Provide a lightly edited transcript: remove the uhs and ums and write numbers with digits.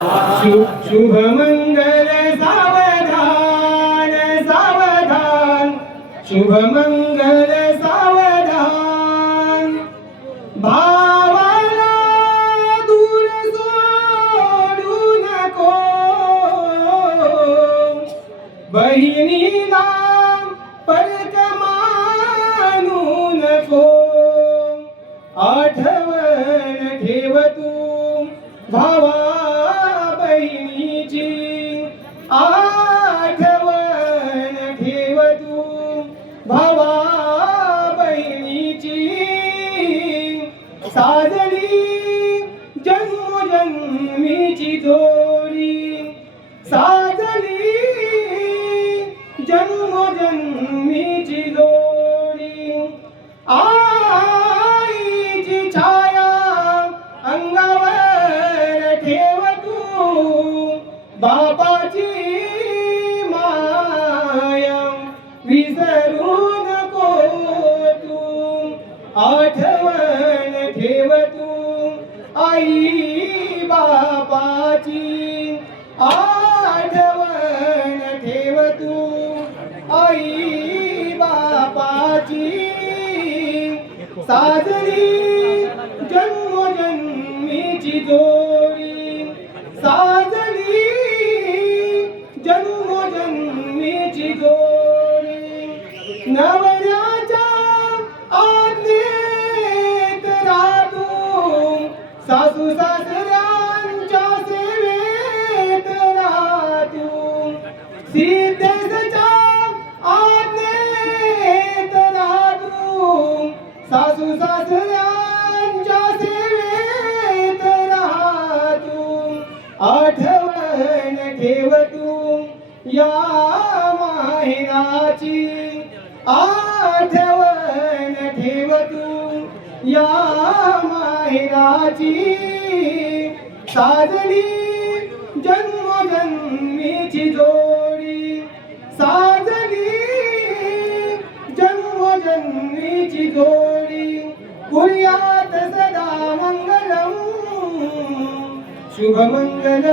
शुभ मंगल सावधान सावधान शुभ मंगल सावधान भावाला दूर सोडू नको बहिणीला परक मानू नको आठवण ठेव तू भावा बहिणीची आठवण ठेव तू भावा बहिणीची साजली जन्मोजन्मीची जोडी साजली जन्मोजन्मीची जोडी आईची छाया अंगावर ठेव तू बापाची माया विसरू नको तू आठवण ठेव तू आई बापाची आठवण ठेव तू आई बापाची साजली जन्मोजन्मीची जोडी साजली जन्मोजन्मीची जोडी नवऱ्याच्या आज्ञेत राहू सासू सासऱ्यांच्या सेवेत राहू सिद्धेशच्या आज्ञेत राहू सासू सासऱ्यांच्या सेवेत राहू आठवण ठेव तू या माहेराची आठवण ठेव तू या माहेराची साजली जन्मोजन्मीची जोडी साजली जन्मोजन्मीची जोडी कुर्यात सदा मंगलम शुभ मंगल